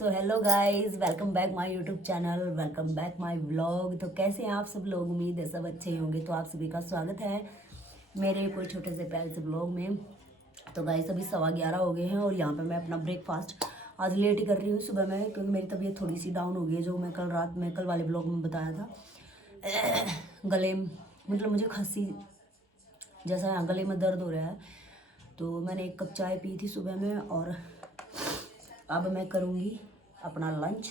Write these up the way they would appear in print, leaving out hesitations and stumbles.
So hello guys, welcome back my YouTube channel, welcome back my vlog. तो कैसे हैं आप सब लोग? उम्मीद है सब अच्छे ही होंगे। तो आप सभी का स्वागत है मेरे कोई छोटे से प्यारे से व्लॉग में। तो गाइस अभी 11:15 हो गए हैं और यहाँ पे मैं अपना ब्रेकफास्ट आज लेट ही कर रही हूँ सुबह में, क्योंकि मेरी तबीयत थोड़ी सी डाउन हो गई है, जो मैं कल रात में कल वाले ब्लॉग में बताया था। गले मतलब मुझे खांसी जैसा गले में दर्द हो रहा है। तो मैंने 1 कप चाय पी थी सुबह में और अब मैं करूँगी अपना लंच।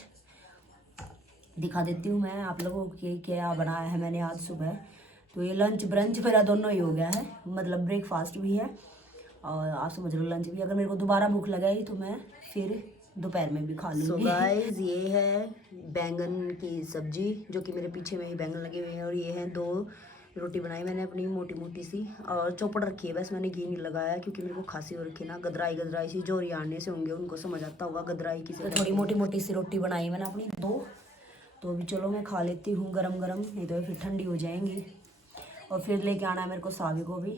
दिखा देती हूँ मैं आप लोगों को क्या बनाया है मैंने आज सुबह। तो ये लंच ब्रंच मेरा दोनों ही हो गया है, मतलब ब्रेकफास्ट भी है और आप समझ लो लंच भी। अगर मेरे को दोबारा भूख लगाई तो मैं फिर दोपहर में भी खा लूँगी। सो गाइस ये है बैंगन की सब्जी, जो कि मेरे पीछे में ही बैंगन लगे हुए हैं, और ये हैं 2 रोटी बनाई मैंने अपनी मोटी मोटी सी, और चौपड़ रखी है। बस मैंने घी नहीं लगाया क्योंकि मेरे को खांसी हो रखी है ना, गदराई सी। जो रियाने से होंगे उनको समझ आता होगा गदराई की। तो थोड़ी मोटी मोटी सी रोटी बनाई मैंने अपनी 2। तो अभी चलो मैं खा लेती हूँ गरम गरम, नहीं तो फिर ठंडी हो जाएंगी। और फिर लेके आना है मेरे को सावी को भी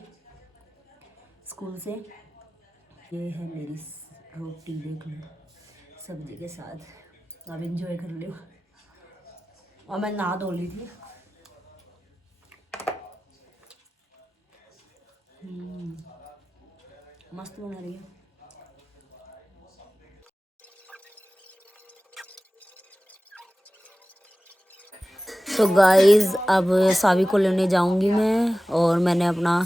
स्कूल से। ये है मेरी रोटी, देख लो सब्जी के साथ। अब इंजॉय कर लो। और मैं नहा धो ली थी। मस्त बना रही है। तो गाइस अब सावी को लेने जाऊंगी मैं, और मैंने अपना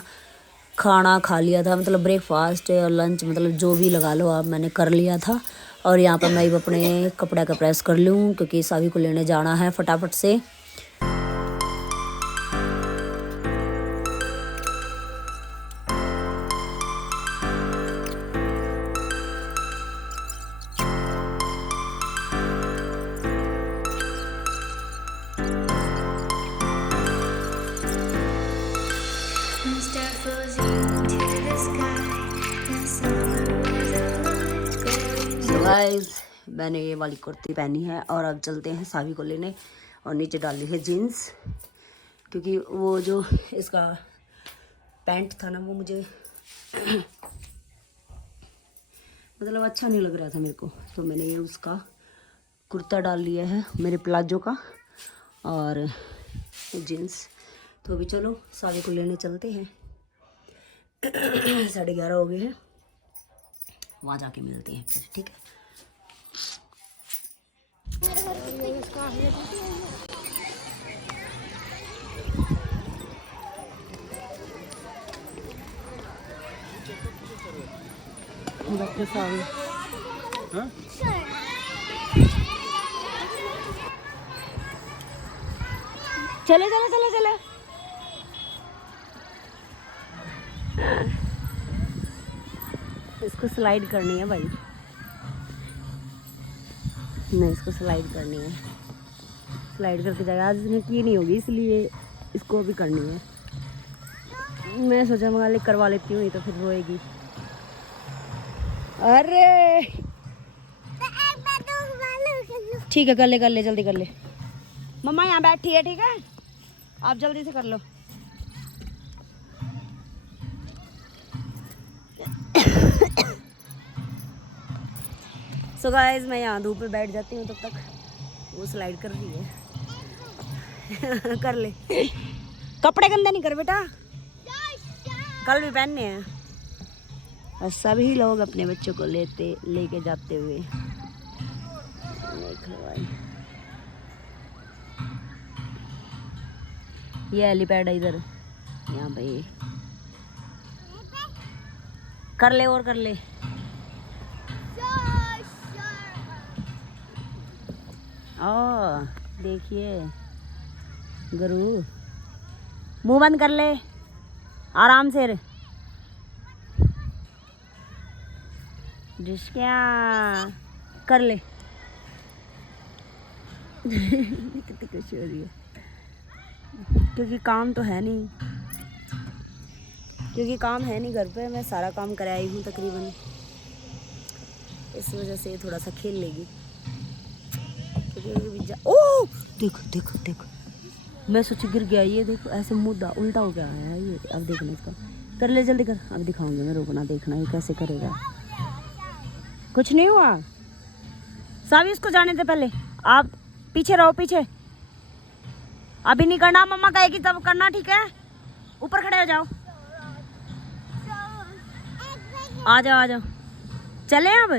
खाना खा लिया था, मतलब ब्रेकफास्ट और लंच, मतलब जो भी लगा लो आप, मैंने कर लिया था। और यहाँ पर मैं अपने कपड़े का प्रेस कर लूँ क्योंकि सावी को लेने जाना है फटाफट से। गाइस मैंने ये वाली कुर्ती पहनी है और अब चलते हैं सावी को लेने। और नीचे डाली है जीन्स, क्योंकि वो जो इसका पैंट था ना वो मुझे मतलब अच्छा नहीं लग रहा था मेरे को, तो मैंने ये उसका कुर्ता डाल लिया है मेरे प्लाजो का और जीन्स। तो अभी चलो सावी को लेने चलते हैं। 11:30 हो गए हैं, वहाँ जाके मिलते हैं फिर, ठीक है। चले चले चले चले। इसको स्लाइड करनी है भाई, नहीं इसको स्लाइड करनी है। स्लाइड करके जाएगा, आज इसने की नहीं होगी इसलिए इसको भी करनी है। मैं सोचा मंगा करवा लेती हूँ, नहीं तो फिर रोएगी। अरे ठीक है, कर ले जल्दी कर ले। मम्मा यहाँ बैठी है, ठीक है, आप जल्दी से कर लो। सो गाइस मैं यहाँ धूप पे बैठ जाती हूँ, तब तक वो स्लाइड कर रही है। कर ले। कपड़े गंदे नहीं कर बेटा, कल भी पहनने हैं। और सभी लोग अपने बच्चों को लेके जाते हुए ये हेलीपैड है इधर, यहाँ पे कर ले और कर ले। ओ देखिए गुरु, मुंह बंद कर ले आराम से। जिसक्या कर ले। कितनी खुशी हो रही है, क्योंकि काम तो है नहीं, घर पे। मैं सारा काम कराई हूँ तकरीबन, इस वजह से थोड़ा सा खेल लेगी। ओ देखो देखो देखो, मैं सोची गिर गया। ये देखो ऐसे मुद्दा उल्टा हो गया है ये। अब देखना इसका, कर ले जल्दी कर। अब दिखाऊंगी मैं, रोकना, देखना ये कैसे करेगा। कुछ नहीं हुआ, सावी उसको जाने दे पहले, आप पीछे रहो, पीछे। अभी नहीं करना, मम्मा कहेगी तब करना, ठीक है? ऊपर खड़े हो जाओ, आ जाओ आ जाओ। चले अब?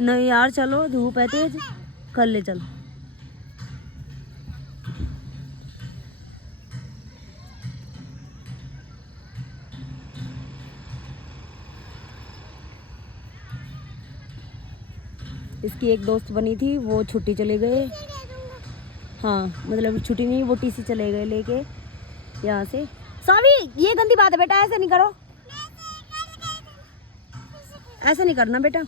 नहीं यार चलो, धूप है तेज, कर ले चल। इसकी एक दोस्त बनी थी, वो छुट्टी चले गए। हाँ मतलब छुट्टी नहीं, वो टीसी चले गए लेके यहाँ से। सावी ये गंदी बात है बेटा, ऐसे नहीं करो, ऐसे नहीं करना बेटा।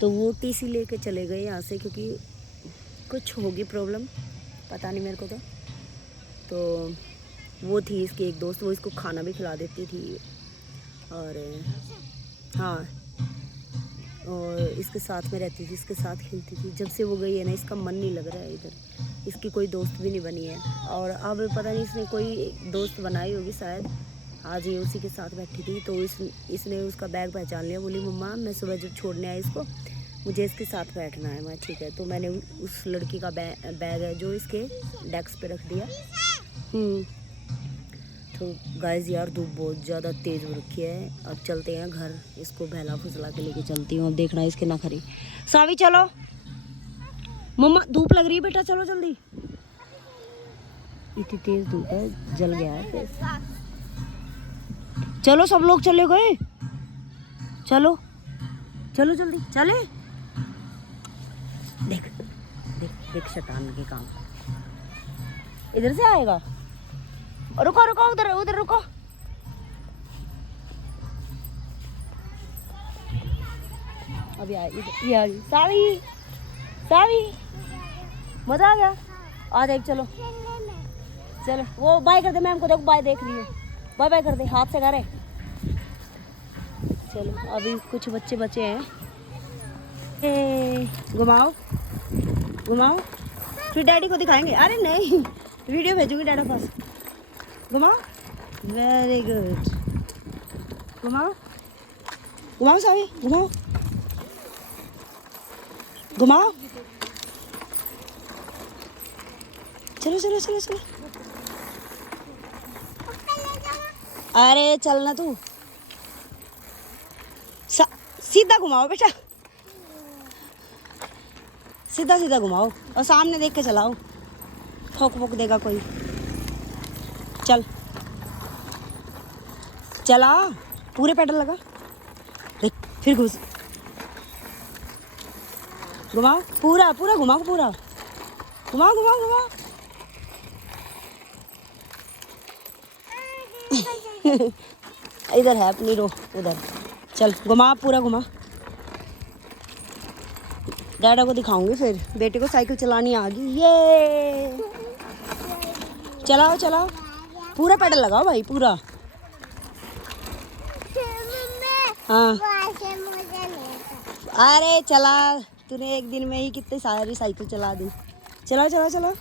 तो वो टीसी लेके चले गए यहाँ से, क्योंकि कुछ होगी प्रॉब्लम, पता नहीं मेरे को। तो वो थी इसकी एक दोस्त, वो इसको खाना भी खिला देती थी, और हाँ और इसके साथ में रहती थी, इसके साथ खेलती थी। जब से वो गई है ना, इसका मन नहीं लग रहा है इधर, इसकी कोई दोस्त भी नहीं बनी है। और अब पता नहीं इसने कोई दोस्त बनाई होगी शायद, आज ये उसी के साथ बैठी थी। तो इसने उसका बैग पहचान लिया, बोली मम्मा मैं सुबह जब छोड़ने आई इसको, मुझे इसके साथ बैठना है। मैं ठीक है। तो मैंने उस लड़की का बैग है जो इसके डेस्क पे रख दिया। तो गाइस यार धूप बहुत ज़्यादा तेज़ हो रखी है। अब चलते हैं घर, इसको बहला फुसला के लेके चलती हूँ। अब देखना है इसके ना खरी। सावी चलो, मम्मा धूप लग रही है बेटा, चलो जल्दी। इतनी तेज़ धूप है, जल गया है। चलो सब लोग चले गए, चलो चलो जल्दी चले। देख देख देख शैतान के काम, इधर से आएगा। रुको रुको, उधर उधर रुको। अभी ये आ गई सावी। सावी मजा आ गया, आ जाए। चलो चलो, वो बाय कर दे मैम को, देखो बाय देख रही है, बाय बाय कर दे, हाथ से करे। चलो अभी कुछ बच्चे बचे हैं, घुमाओ घुमाओ, फिर डैडी को दिखाएंगे। अरे नहीं, वीडियो भेजूंगी डैडी पास। घुमाओ, वेरी गुड, घुमाओ घुमाओ सावी, घुमाओ घुमाओ, चलो चलो चलो चलो। अरे चलना तू, सीधा घुमाओ बेटा, सीधा सीधा घुमाओ, और सामने देख के चलाओ, ठोक वोक देगा कोई। चल चला, पूरे पेडल लगा, देख फिर घुस, घुमाओ पूरा पूरा, घुमाओ पूरा, घुमाओ घुमाओ घुमाओ। इधर है अपनी रो, इधर चल, घुमा पूरा घुमा। डैडा को दिखाऊंगी फिर, बेटे को साइकिल चलानी आ गई। ये चलाओ चलाओ, पूरा पेडल लगाओ भाई, पूरा। हाँ अरे चला, तूने एक दिन में ही कितनी सारी साइकिल चला दी। चला चला चला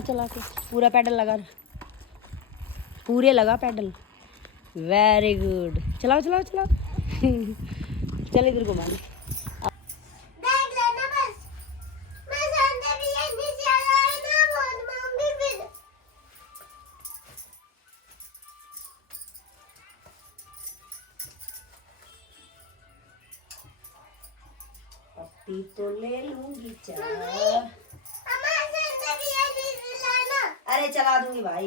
चला के पूरा पेडल लगा, पूरे लगा पेडल, वेरी गुड। चलाओ चलाओ चलाओ। चल इधर घुमा ले। पप्पी तो ले लूंगी चार। अरे चला दूंगी भाई।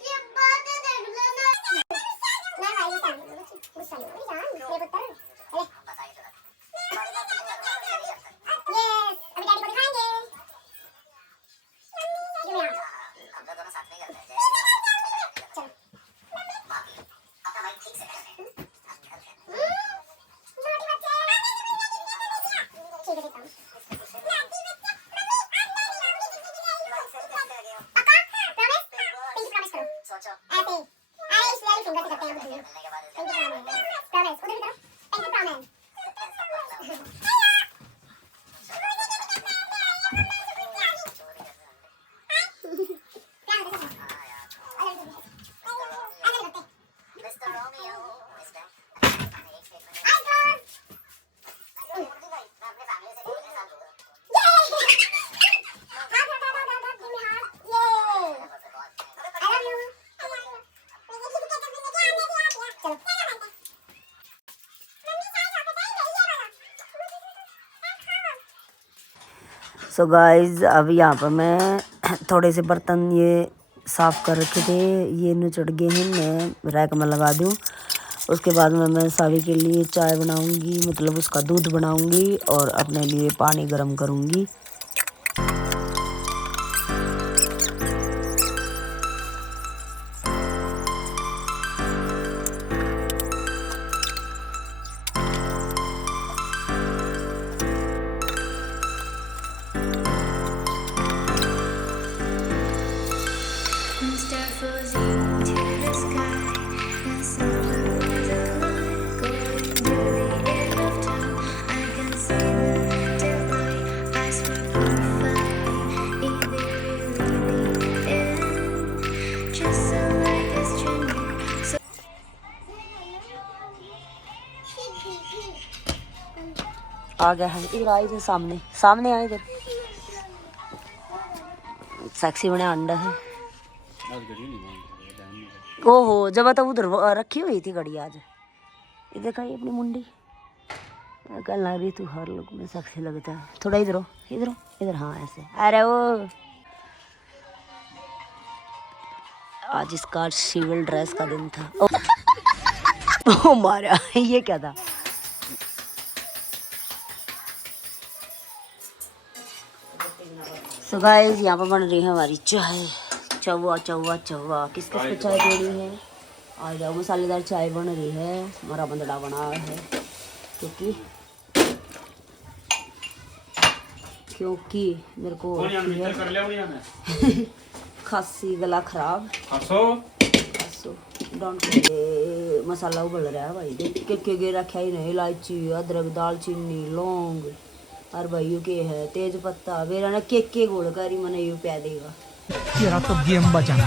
ये बात देख लेना। मैं भाई गुस्सा नहीं हो जान, ये पुत्र। अरे यस, अभी डैडी को दिखाएंगे। ये मेरा, हम तो दोनों साथ में करते हैं। चलो अपना भाई ठीक से करते हैं। छोटे बच्चे ठीक है, देखता हूँ। सो गाइज अब यहाँ पर मैं थोड़े से बर्तन ये साफ़ कर रखे थे, ये नुचड़ गए हैं, मैं रैक में लगा दूँ। उसके बाद में मैं सावी के लिए चाय बनाऊंगी, मतलब उसका दूध बनाऊंगी और अपने लिए पानी गर्म करूंगी। आ गया है, इधर आए, इधर सामने सामने आए, इधर सेक्सी बने अंडा है। ओहो जब तो उधर रखी हुई थी घड़ी, आज इधर का अपनी मुंडी कल लग रही, तू हर लोग में सेक्सी लगता है। थोड़ा इधर हो, इधर हो, इधर, हाँ ऐसे। अरे वो आज इसका सिविल ड्रेस का दिन था। ओ मारा, ये क्या था? सो गाइस यहाँ पर बन रही है हमारी चाय, चौवा चौवा चौवा। किस किस को चाय देनी है? आ जाओ, मसालेदार चाय बन रही है, हमारा बंदड़ा बना है क्योंकि मेरे को खांसी, गला खराब। डोंट मसाला उबल रहा है भाई, देख के रखा ही नहीं, इलायची, अदरक, दालचीनी, लौंग और भाई यू के है तेज पत्ता, मेरा ना के गोल करी मैंने यू प्या देगा। तेरा तो गेम बचाना।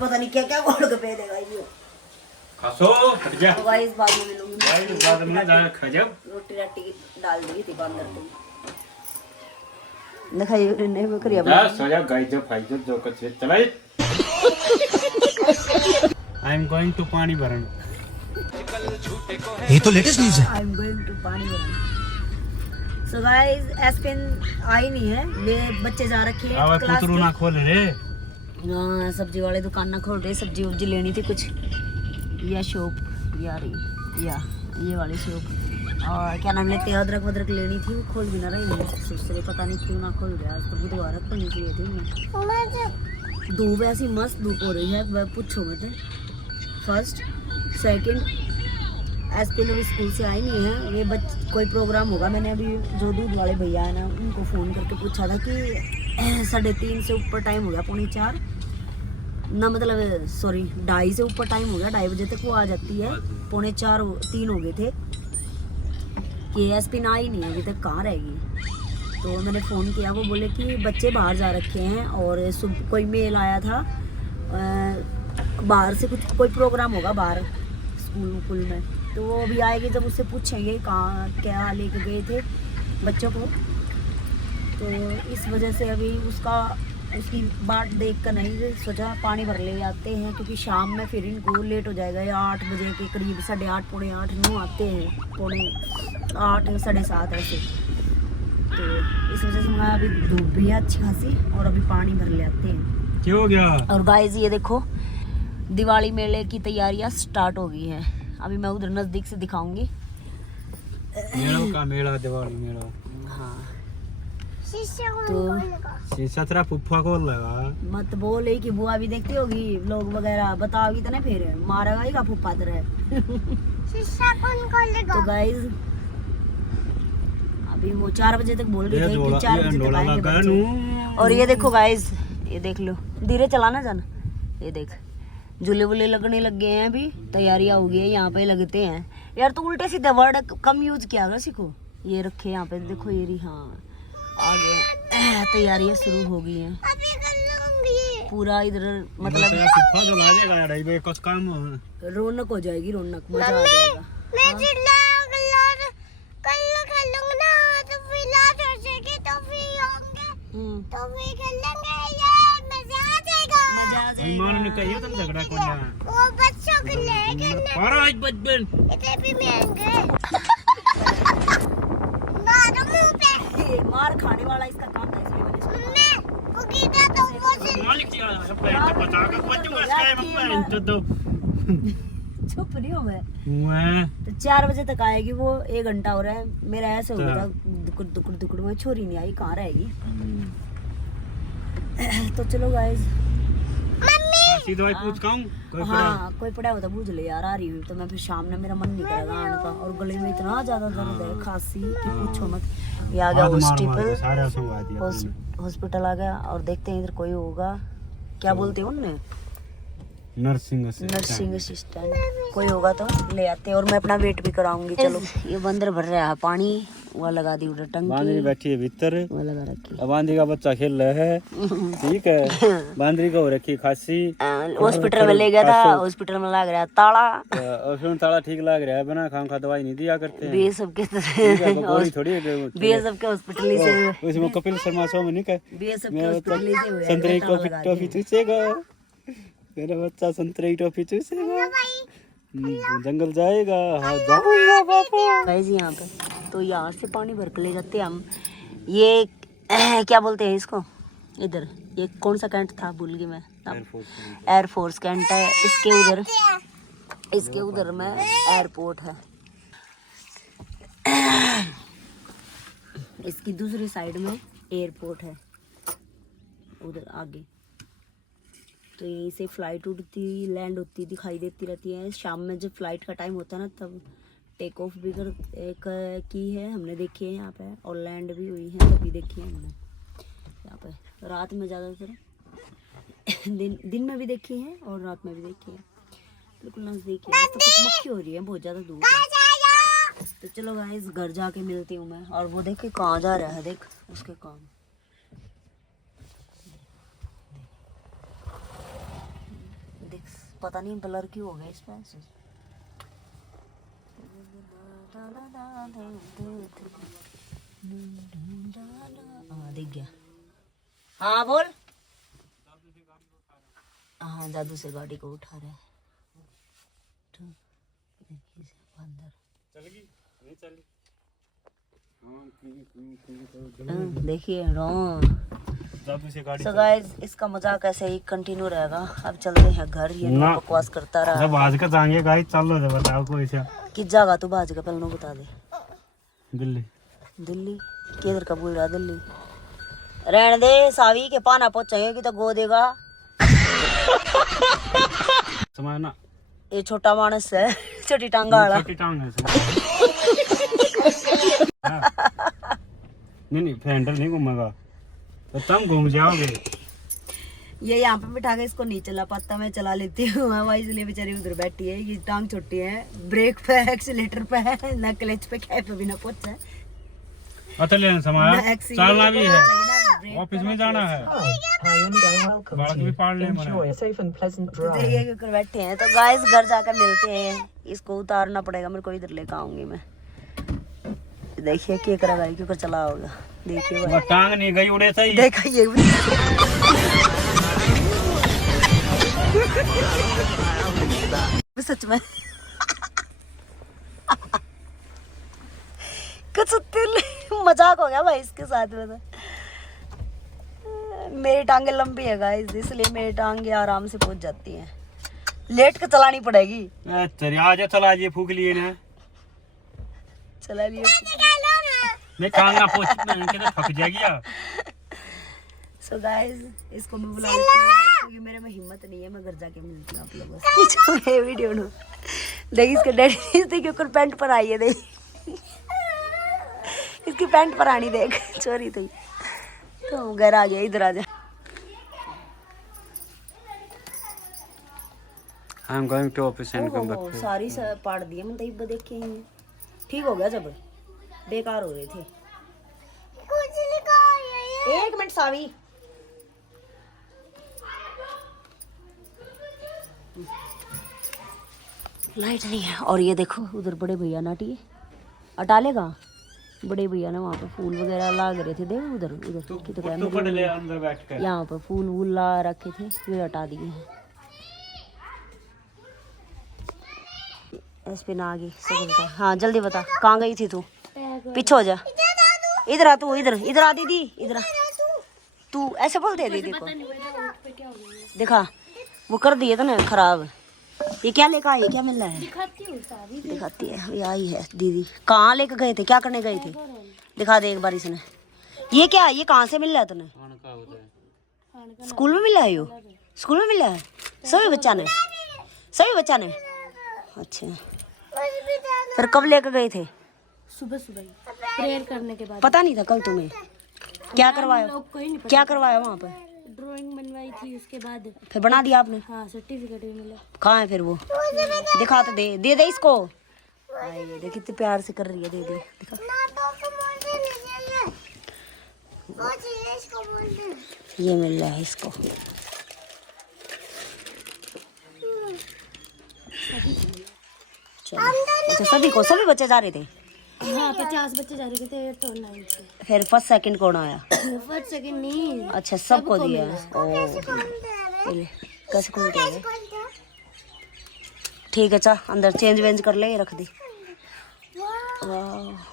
पता नहीं क्या क्या गोल के पे देगा ये। खासो हट जा। तो गाइस बाद में मिलूंगी, बाद में जा खा जा। रोटी राटी डाल दी थी अंदर तो दिखाई नहीं वो करिया जा सोया गाइस जो फाइज जो कुछ चलाई। आई एम गोइंग टू पानी भरन। ये तो लेटेस्ट न्यूज़ है। आई एम गोइंग टू पानी भरन। सो गाइस एसपिन आई नहीं है, ये बच्चे जा रखे हैं आवा क्लास पुतरू ना खोल रे। हां सब्जी वाले दुकान ना खोल रहे, सब्जी उब्जी लेनी थी कुछ, या शॉप यार या ये वाली शॉप, और क्या नाम लेते हैं, अदरक वदरक लेनी थी, वो खोल भी ना रही है। सोच रहे पता नहीं क्यों ना खोल रहे, आज तो बुधवार है, खोलनी चाहिए थी। धूप ऐसी मस्त धूप हो रही है, पूछो मत। फर्स्ट सेकंड एसपी लोग स्कूल से आए नहीं है, ये कोई प्रोग्राम होगा। मैंने अभी जो दूध वाले भैया है ना, उनको फ़ोन करके पूछा था कि 3:30 से ऊपर टाइम हो गया, 3:45 ना, मतलब सॉरी 2:30 से ऊपर टाइम हो गया, 2:30 बजे तक वो आ जाती है, 4:45 3 हो गए थे कि एसपी ना ही नहीं है अभी तक, कहाँ रहेगी। तो मैंने फ़ोन किया, वो बोले कि बच्चे बाहर जा रखे हैं और कोई मेल आया था बाहर से, कुछ कोई प्रोग्राम होगा बाहर स्कूल में, तो वो अभी आएगी, जब उससे पूछेंगे कहाँ क्या लेके गए थे बच्चों को। तो इस वजह से अभी उसकी बाट देख कर नहीं सोचा पानी भर ले जाते हैं, क्योंकि शाम में फिर इनको लेट हो जाएगा। या 8 बजे के करीब, 8:30 पौने 8 9 आते हैं, 8 7:30 ऐसे। तो इस वजह से मैं अभी धूप भी है अच्छी खासी, और अभी पानी भर ले आते हैं। क्या हो गया? और गाइस ये देखो, दिवाली मेले की तैयारियां स्टार्ट हो गई हैं। अभी मैं उधर नज़दीक से दिखाऊंगी। मेलों का मेला, दिवाली मेला। हाँ तो शीशा तेरा पुप्पा खोल लगा मत बोले कि बुआ भी देखती होगी व्लॉग वगैरह, बताओगी तो ना फिर मारेगा ही का फुप्पा तेरे। शीशा कौन खोलेगा? तो गाइस अभी वो 4 बजे तक बोल रहे थे कि 4 बजे तक आएंगे बच्चे। और ये देखो गाइस, ये देख लो, धीरे चलाना जान, ये देख झूले वूले लगने लग गए हैं, अभी तैयारियां हो गई है, यहाँ पे लगते हैं। यार तो उल्टे सीधे वर्ड कम यूज किया कर सीखो। ये रखे यहाँ पे देखो, ये रही, हाँ आ गए, तैयारियां शुरू हो गई हैं पूरा इधर, मतलब रौनक हो जाएगी, रौनक, मजा आ जाएगा। ने कहियो तुम झगड़ा करना वो बच्चों के लिए करना और आज बचपन इतने भी महंगे मारो मुंह पे मार खाने वाला इसका काम था, इसलिए मैंने मालिक जी आ पैंट बता के पंचुआ स्काई में पैंट दो चुप नहीं हो मैं। तो 4 बजे तक आएगी वो, 1 घंटा हो रहा है मेरा। ऐसे हो गया दुकुड़ दुकुड़ दुकुड़ में, छोरी नहीं आई, कहाँ रहेगी। तो चलो गाइस, खांसी दवाई पूछ काऊं कोई हाँ कोई पड़ा होता पूछ ले यार, आ रही हुई तो मैं फिर शाम में, मेरा मन नहीं करेगा आने का। और गले में इतना ज्यादा दर्द है, खांसी कि पूछो मत। ये आ गया हॉस्पिटल, सारे संगवा दिया हॉस्पिटल आ गया। और देखते हैं इधर कोई होगा, क्या बोलते हैं उनने, नर्सिंग असिस्टेंट कोई होगा तो ले आते हैं। और मैं अपना वेट भी कराऊंगी। चलो ये बंदर भर रहा है पानी, वो लगा दी उधर टंकी, बांदरी बैठी है भीतर, वो लगा रखी। अब बांदरी का बच्चा खेल रहा है, ठीक है। बांदरी को हो रखी खांसी, हॉस्पिटल में ले गया था, हॉस्पिटल में लग रहा है ताला, और फिर ताला ठीक लग रहा है, बिना खाम खा दवाई नहीं दिया करते हैं। बीएसएफ के थोड़ी बीएसएफ के हॉस्पिटल से, उसमें कपिल शर्मा शो में नहीं कह बीएसएफ के हॉस्पिटल से हुआ है, संतरे ताला लगा टॉफी दिया। चूसेगा मेरा बच्चा, संतरे टॉफी चूसेगा, जंगल जाएगा। हाँ जाऊंगा पापा। गाइस यहाँ पे तो यहाँ से पानी भर के ले जाते हैं हम। ये क्या बोलते हैं इसको, इधर ये कौन सा कैंट था भूल गई मैं, एयरफोर्स कैंट है। इसके उधर में एयरपोर्ट है, इसकी दूसरी साइड में एयरपोर्ट है उधर आगे। तो यहीं से फ्लाइट उड़ती लैंड होती दिखाई देती रहती है। शाम में जब फ्लाइट का टाइम होता है ना, तब टेक ऑफ भी की है हमने, देखी है यहाँ पे, और लैंड भी हुई है तभी देखी है हमने यहाँ पे। रात में ज़्यादातर दिन में भी देखी है और रात में भी देखी है, बिल्कुल नज़दीक है। तो कुछ मक्खी हो रही है, बहुत ज़्यादा दूर है। तो चलो गाइस घर जाके मिलती हूँ मैं। और वो देख के कहाँ जा रहा है, देख उसके काम, देख पता नहीं ब्लर क्यों हो गया इस पे। हाँ दिख गया, हाँ बोल। हाँ जादू से गाड़ी को उठा रहा है। देखिए सो गाइस, इसका मजाक ऐसे ही कंटिन्यू रहेगा। अब चलते हैं घर, ये ना बकवास करता रहा। जब आज का जाएंगे गाइस, चलो तो बताओ कोई सा किस जगह तू बाज का पहले बता दे। दिल्ली दिल्ली किधर का बोल रहा है? दिल्ली रहने दे, सावी के पाना पहुंचेंगे कि तो गो देगा। समय ना ये छोटा मानस है, छोटी टांगा वाला, छोटी टांग है। नहीं हैंडल नहीं घूमेगा तो तुम घूम जाओगे। ये यहाँ पे बिठा के इसको नहीं चला पाता, मैं चला लेती हूँ हवा, इसलिए बेचारी उधर बैठी है। ये टांग छोटी है, ब्रेक पे एक्सीलेटर पे है ना, क्लच पे क्या पे भी ना पहुंचा है। चलना भी है, ऑफिस में जाना है, बालक भी पाल ले बैठे हैं। तो गाइस घर जाकर मिलते हैं, इसको उतारना पड़ेगा मेरे को, इधर लेकर आऊंगी मैं। देखिए क्या करा भाई, क्यों चला होगा, देखिए भाई टांग नहीं गई उड़े सही, देखा ये सच में कुछ मजाक हो गया भाई इसके साथ में। तो मेरी टांगे लंबी है गाइस, इसलिए मेरी टांगे आराम से पहुंच जाती हैं। लेट के चलानी पड़ेगी। आज चला लिए फूक लिए ना, चला लिए मैं टांगा पहुंच के तो थक जाएगी। सो गाइस इसको मैं बुला लेती हूँ क्योंकि मेरे में हिम्मत नहीं है। मैं घर जाके मिलती हूँ आप लोगों से। ये वीडियो नो देख, इसके डैडी देखिए ऊपर पैंट पर आई है, देख इसकी पैंट पर आनी, देख चोरी थी। तो घर आ गया, इधर आ जा। I am going to office and come back. सारी पाड़ दिए मैंने, तब देखे ही ठीक हो गया, जब बेकार हो रहे थे। एक मिनट सावी, लाइट नहीं है। और ये देखो उधर बड़े भैया नाटी हटा लेगा, बड़े भैया ने वहाँ पे फूल वगैरह लाग रहे थे, देख उधर उधर की तो अंदर बैठ कर यहाँ पे फूल वूल ला रखे थे, वे हटा दिए हैं। इस पे ना आ गई। हाँ जल्दी बता, कहाँ गई थी तू? पीछे हो जा, इधर आ तू, इधर इधर आ दीदी, इधर आ तू। ऐसे बोलते है दीदी को, दिखा वो कर दिए तो ना खराब। ये क्या लेकर आई, क्या मिल रहा है? दिखाती है। ये आई है दीदी। कहाँ लेकर गए थे, क्या करने गए थे? दिखा दे एक बार इसने। ये क्या, ये कहाँ से मिल रहा है तुम्हें? स्कूल में मिला है? यो स्कूल में मिला है सभी बच्चा ने, सभी बच्चा ने। अच्छा, फिर कब लेकर गए थे? सुबह सुबह प्रेयर करने के बाद। पता नहीं था कल तुम्हें? क्या करवाया, क्या करवाया वहाँ पे? ड्राइंग बनवाई थी, उसके बाद फिर बना दिया आपने? हाँ सर्टिफिकेट भी मिला। कहाँ है फिर वो? दिखा तो दे, दे दे इसको। आई ये देख कितने प्यार से कर रही है, दे दे दिखा। ये मिल रहा है इसको। चलो अच्छा, सभी को, सभी बच्चे जा रहे थे? हाँ 50 बच्चे जा रहे थे 8 और 9 के। फिर फर्स्ट सेकंड कौन आया? फर्स्ट सेकंड नहीं। अच्छा सबको दिया। ओ ये कैसे खोलते हैं? ठीक है चा, अंदर चेंज वेंज कर ले, रख दी। वाह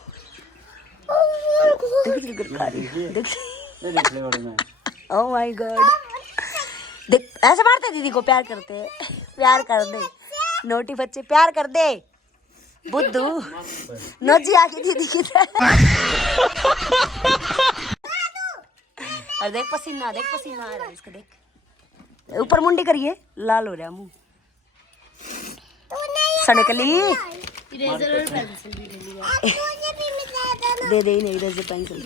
ओह माय गॉड, देख ऐसे मारते दीदी को, प्यार करते हैं, प्यार कर दे। नोटी बच्चे प्यार कर दे। बुद्धू नोजी आके दीदी की तरह। और देख पसीना, देख पसीना आ रहा है इसका, देख ऊपर मुंडी करिए, लाल हो रहा मुंह। सनकली इरेजर और पेंसिल भी ले लिया। दे दे इन्हें इरेजर पेंसिल।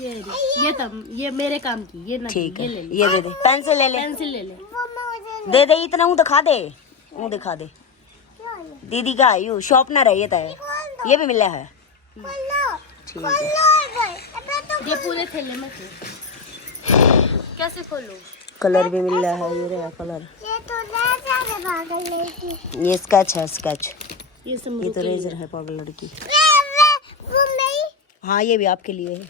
ये मेरे काम की, ये ना ठीक है, ये ले ले। ये दे दे, पेंसिल ले ले, पेंसिल ले ले। दे दे इतना। मुँह दिखा दे, मुँह दिखा दे। दीदी का यू शॉर्पनर है, ये तो है, ये भी मिला है। ठीक है, ये पूरे थैले में थे। कैसे खोलूं? कलर भी मिल रहा है, ये रहा कलर। ये स्केच है, स्केच। ये ये तो रेजर है पागल लड़की। हाँ ये भी आपके लिए है।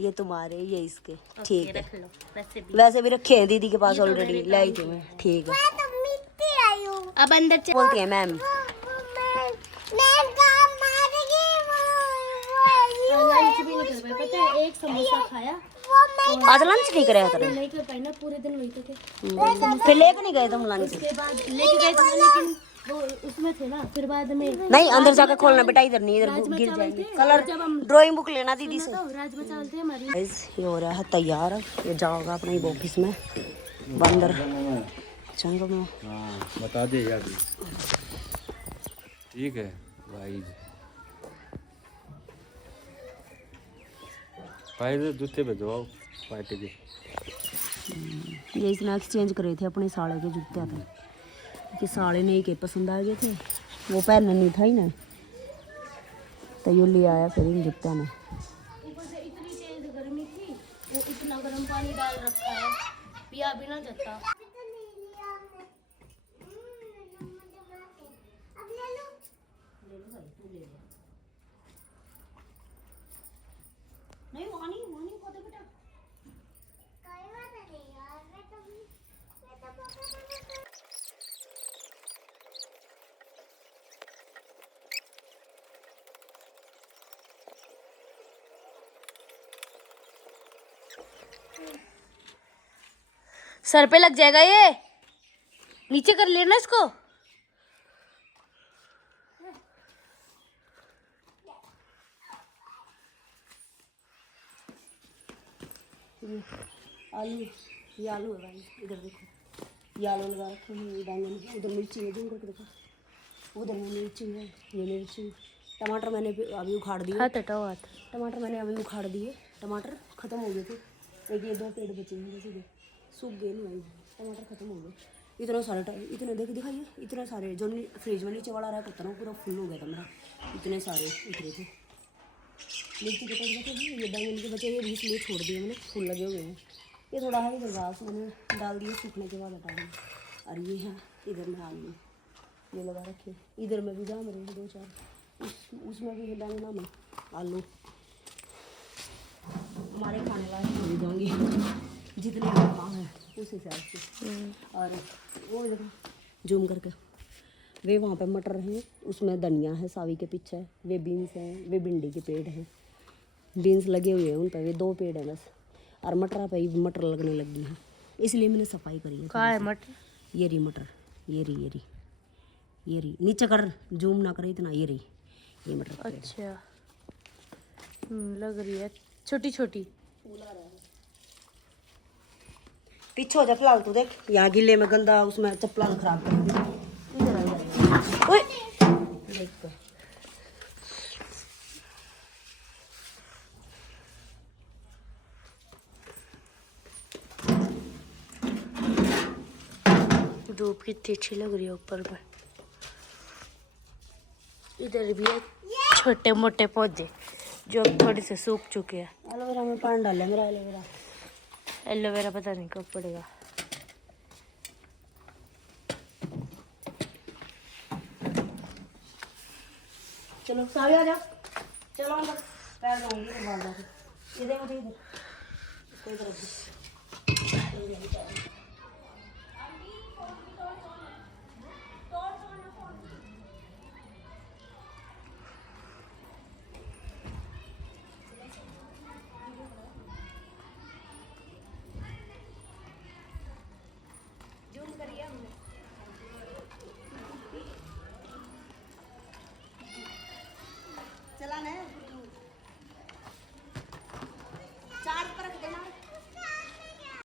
ये तुम्हारे, ये इसके। ठीक है, रख लो। वैसे भी रखे हैं दीदी के पास ऑलरेडी, लाई थी मैं। ठीक है, अब अंदर बोलती है मैम। लंच भी नहीं कर पाए, पता है एक समोसा खाया। आज लंच नहीं कराया तेरे? नहीं कर पाए ना, पूरे दिन वही तो थे। फिर लेके नहीं गए तुम लंच? उसके बाद लेके गए थे लेकिन वो उसमें थे ना, फिर बाद में नहीं अंदर जाकर खोलना बेटा, इधर नहीं, इधर गिर जाएंगे। कलर ड्राइंग बुक लेना दीदी से। राजमा चावल थे हमारे। गाइस ये हो रहा है तैयार, ये जाओगा अपने ऑफिस में बंदर चंग में। हाँ बता दे यार। ठीक है भाई, भाई जूते भेजवाओ पार्टी के। ये इसने एक्सचेंज करे थे अपने साले के जूते थे, कि साले नहीं के पसंद आ गए थे, वो पहनना नहीं था ही ना, तो ये ले आया फिर इन जूत्या में। ऊपर से इतनी तेज गर्मी थी, वो इतना गर्म पानी डाल रखा है, पिया भी ना जाता। नहीं वानी वानी को दे बेटा। सर पे लग जाएगा, ये नीचे कर लेना इसको। आलू, ये आलू है भाई, इधर देखो, ये आलू लगा रखे हैं, ये बैंगन, उधर मिर्ची है, जूम करके देखो, उधर में मिर्ची है, ये मिर्ची। टमाटर मैंने अभी उखाड़ दिए। हाथ हटाओ, हाथ। टमाटर मैंने अभी उखाड़ दिए, टमाटर ख़त्म हो गए थे, एक ये 2 पेड़ बचे हैं, जैसे सूख गए नहीं भाई, टमाटर ख़त्म हो गए। इतना सारे इतने देख दिखाइए, इतने सारे जो फ्रिज में नीचे वाला रहा उतना पूरा फुल हो गया था मेरा, इतने सारे उतरे थे। मिर्ची के पेड़ बचे हैं, ये बैंगन के बचे, ये भी इसलिए छोड़ दिए मैंने, फूल लगे हुए हैं। ये थोड़ा है इधर घास मैंने डाल दिया, सूखने के बाद हटा दिया। और ये है इधर में आलू, ये लगा रखे, इधर में भी जाम रहे 2-4, उसमें भी बैंगना में आलू। हमारे खाने लायक हो जाएंगे जितने काम है उस हिसाब से। और वो देखो जूम करके, वे वहाँ पे मटर हैं, उसमें धनिया है सावी के पीछे, वे बीन्स हैं, वे भिंडी के पेड़ हैं, बीन्स लगे हुए हैं उन पर, वे 2 पेड़ हैं बस, और मटर पे ही मटर लगने लगी है, इसलिए मैंने सफाई करी है। कहाँ है मटर? ये रही मटर, ये रही नीचे कर, जूम ना करे इतना, ये रही ये मटर के पेड़। अच्छा लग रही है छोटी छोटी। पीछे हो जा फिलहाल, तू देख यहाँ गिले में गंदा, उसमें चप्पला खराब कर दी। इधर आ, ओए देख तो। धूप कितनी अच्छी लग रही है ऊपर में। इधर भी है छोटे मोटे पौधे जो अब थोड़े से सूख चुके हैं। एलोवेरा में पानी डालेंगे, एलोवेरा पता नहीं कब पड़ेगा। चलो सावी आ जाओ, चलो अंदर पैर धोऊंगी, बाहर जाके इधर इधर कोई तरफ